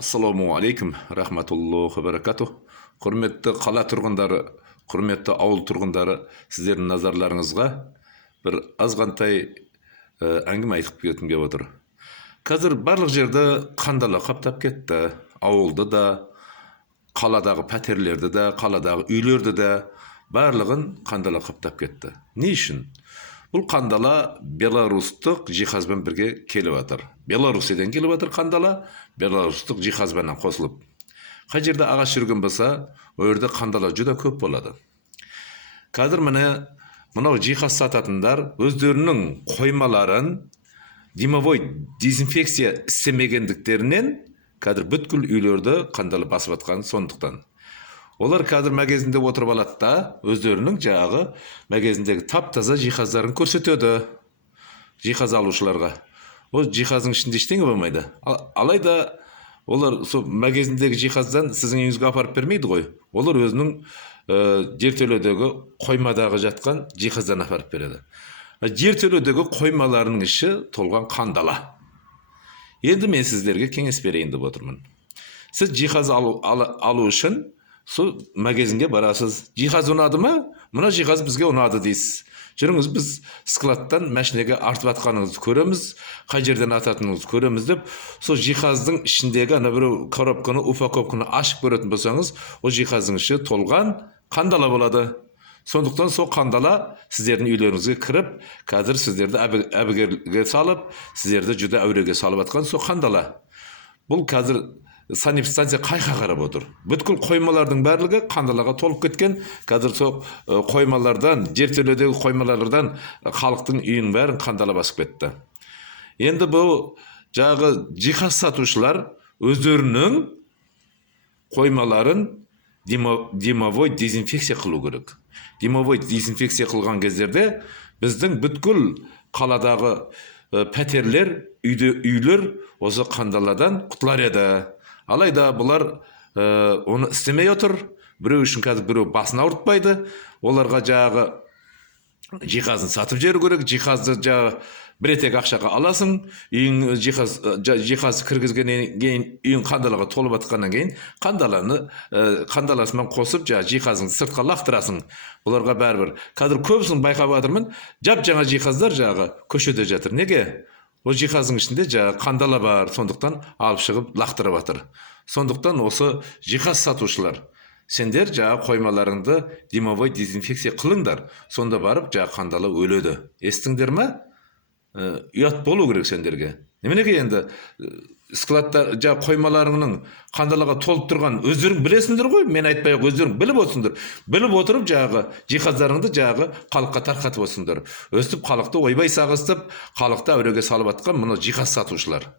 Ассаламу алейкум, рахматуллахи баракатух. Құрметті қала тұрғындары, құрметті ауыл тұрғындары, сіздердің назарларыңызға бір азғантай әңгіме айтып кеткім келіп отыр. Қазір барлық жерді қандала қаптап кетті. Ауылды да, қаладағы пәтерлерді де, қаладағы үйлерді де барлығын қандала қаптап кетті. Не үшін? Бұл қандала беларустық жиһазбен бірге келіп жатыр. Беларусиядан келіп жатыр қандала, беларустық жиһазбен қосылып. Қай жерде ағаш жүрген болса, ол жерде қандала жүда көп болады. Қазір мынау жиһаз сататындар өздерінің қоймаларын димовой дезинфекция істемегендіктерінен қазір бүткіл үйлерді қандала басып жатқан сондықтан. Олар қазір магазинде отырып алады да, өздерінің жаңағы магазиндегі тап-таза жиһаздарын көрсетеді жиһаз алушыларға. Ол жиһаздың ішінде ештеңе болмайды. Алайда олар сол магазиндегі жиһаздан сіздің үйіңізге апарып бермейді ғой. Олар өзінің жертөледегі қоймадағы жатқан жиһаздан апарып береді. Жертөледегі қоймаларының іші толған қандала. Енді мен сіздерге кеңес берейін деп отырмын. Сіз жиһаз алу үшін сол магазинге барасыз. Жиһаз ұнады ма? Мына жиһаз бізге ұнады дейсіз. Жүріңіз, біз складтан машинеге артып атқаныңызды көреміз, қай жерден ататыныңызды көреміз деп, сол жиһаздың ішіндегі ана бір коробканы, упаковканы ашып көретін болсаңыз, ол жиһаздың іші толған қандала болады. Сондықтан сол қандала сіздердің үйлеріңізге кіріп, қазір сіздерді әбігерге салып, сіздерді жүдә әуреге салып атқан сол қандала. Бұл қазір санэпидстанция қайқа қарап отыр. Бүткіл қоймалардың барлығы қандалаға толып кеткен. Қазір сол қоймалардан, жертөледегі қоймалардан халықтың үйінің бәрін қандала басып кетті. Енді бұл жағы жиһаз сатушылар өздерінің қоймаларын димовой дезинфекция қылу керек. Димовой дезинфекция қылған кездерде біздің бүткіл қаладағы пәтерлер, үйлер осы қандаладан құтылар еді. Алайда бұлар оны істемей отыр. Біреу үшін қазір біреу басын ауыртпайды. Оларға жағы жиһазын сатып жіберу керек. Жиһазды жағы бір етек ақшаға аласың. Үйің жиһаз кіргізгеннен кейін үйің қандалаға толып жатқаннан кейін қандаласымен қосып жиһазыңды сыртқа лақтырасың. Бұларға бәрібір. Қазір көбісін байқап жатырмын. Жап-жаңа жиһаздар жағы көшеде жатыр. Неге? Ол жиһаздың ішінде қандала бар, сондықтан алып шығып лақтырып жатыр. Сондықтан осы жиһаз сатушылар, сендер қоймаларыңды димовой дезинфекция қылыңдар, сонда барып қандала өледі. Естіңдер ме? Ұят болу керек сендерге. Неменеге енді складтар қоймаларыңның қандалаға толып тұрған өздерің білесіңдер ғой, мен айтпай ақ өздерің біліп отырсыңдар. Біліп отырып жиһаздарыңды халыққа тарқатып отырсыңдар. Өстіп халықты ойбай сағыстып, халықты әуреге салып жатқан мына жиһаз сатушылар.